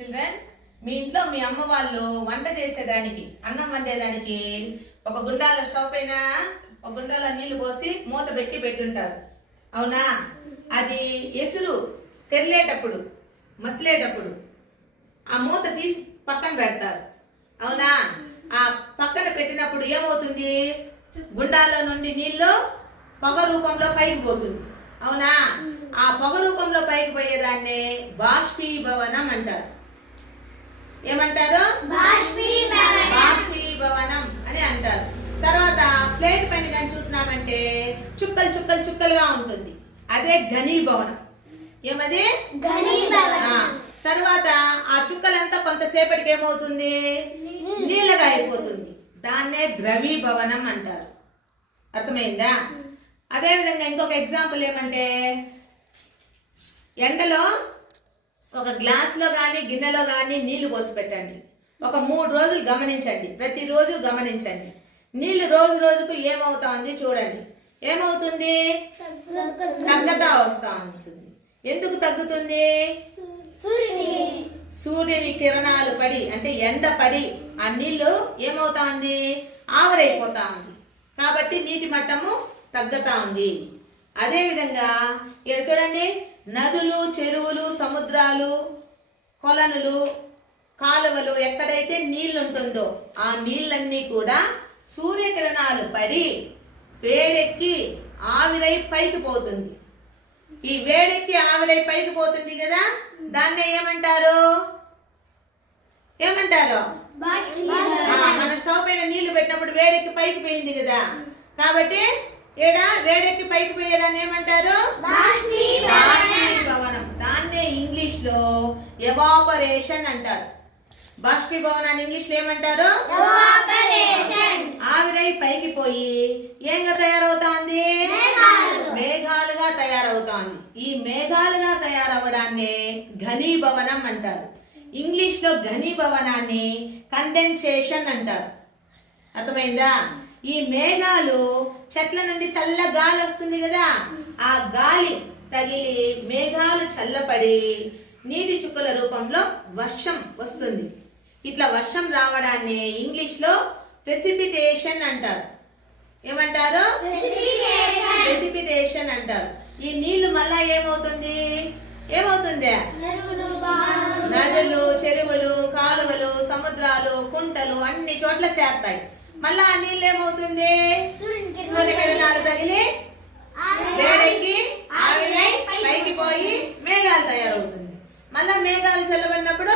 Children మీ ఇంట్లో మీ అమ్మ వాళ్ళు వంట చేసేదానికి అన్నం వండేదానికి ఒక గుండాల స్టవ్ పైన ఒక గుండాలో నీళ్ళు పోసి మూత పెట్టి పెట్టుంటారు. అవునా? అది ఎసురు తెరలేటప్పుడు మసిలేటప్పుడు ఆ మూత తీసి పక్కన పెడతారు. అవునా? ఆ పక్కన పెట్టినప్పుడు ఏమవుతుంది? గుండాల్లో నుండి నీళ్ళు పొగ రూపంలో పైకి పోతుంది. అవునా? ఆ పొగ రూపంలో పైకి పోయేదాన్నే బాష్పీభవనం అంటారు. ఏమంటారు? బాష్పీభవనం అని అంటారు. తర్వాత ప్లేట్ పైన కానీ చూసినామంటే చుక్కలు చుక్కలు చుక్కలుగా ఉంటుంది. అదే ఘనీభవనం ఏమది? తర్వాత ఆ చుక్కలంతా కొంతసేపటికి ఏమవుతుంది? నీళ్ళగా అయిపోతుంది. దాన్నే ద్రవీభవనం అంటారు. అర్థమైందా? అదే విధంగా ఇంకొక ఎగ్జాంపుల్ ఏమంటే ఎండలో ఒక గ్లాస్లో కానీ గిన్నెలో కానీ నీళ్ళు పోసి పెట్టండి. ఒక మూడు రోజులు గమనించండి. ప్రతిరోజు గమనించండి. నీళ్ళు రోజు రోజుకు ఏమవుతా చూడండి. ఏమవుతుంది? తగ్గతా వస్తా ఉంటుంది. ఎందుకు తగ్గుతుంది? సూర్యుని కిరణాలు పడి అంటే ఎండ పడి ఆ నీళ్ళు ఏమవుతా ఉంది ఆవిరైపోతా ఉంది కాబట్టి నీటి మట్టము తగ్గుతా ఉంది అదే విధంగా ఇక్కడ చూడండి నదులు చెరువులు సముద్రాలు కొలనులు కాలువలు ఎక్కడైతే నీళ్ళు ఉంటుందో ఆ నీళ్ళన్నీ కూడా సూర్యకిరణాలు పడి వేడెక్కి ఆవిరై పైకి పోతుంది. ఈ వేడెక్కి ఆవిరై పైకి పోతుంది కదా? దాన్నే ఏమంటారు? ఏమంటారు? మన స్టవ్ పైన నీళ్ళు పెట్టినప్పుడు వేడెక్కి పైకి పోయింది కదా? కాబట్టి ఏడా? వేడెక్కి పైకి పోయేదాన్ని ఏమంటారు? బాష్పీభవనం దాన్నే ఇంగ్లీష్లో ఎవాపరేషన్ అంటారు. బాష్పీభవనాన్ని ఇంగ్లీష్లో ఏమంటారు? ఆవిరై పైకి పోయి ఏంగా తయారవుతోంది? మేఘాలుగా తయారవుతోంది. ఈ మేఘాలుగా తయారవడాన్ని ఘనీభవనం అంటారు. ఇంగ్లీష్లో ఘనీభవనాన్ని కండెన్సేషన్ అంటారు. అర్థమైందా? ఈ మేఘాలు చెట్ల నుండి చల్ల గాలి వస్తుంది కదా ఆ గాలి తగిలి మేఘాలు చల్లపడి నీటి చుక్కల రూపంలో వర్షం వస్తుంది. ఇట్లా వర్షం రావడాన్ని ఇంగ్లీష్లో ప్రెసిపిటేషన్ అంటారు. ఏమంటారు? ప్రెసిపిటేషన్ అంటారు. ఈ నీళ్ళు మళ్ళా ఏమవుతుంది? ఏమవుతుంది? నదులు చెరువులు కాలువలు సముద్రాలు కుంటలు అన్ని చోట్ల చేరతాయి. మళ్ళా ఆ నీళ్ళు. ఏమవుతుంది సూర్యకిరణాలు తగిలి వేడెక్కి ఆవిరై పైకి పోయి మేఘాలు తయారవుతుంది. మళ్ళా మేఘాలు చల్లబడినప్పుడు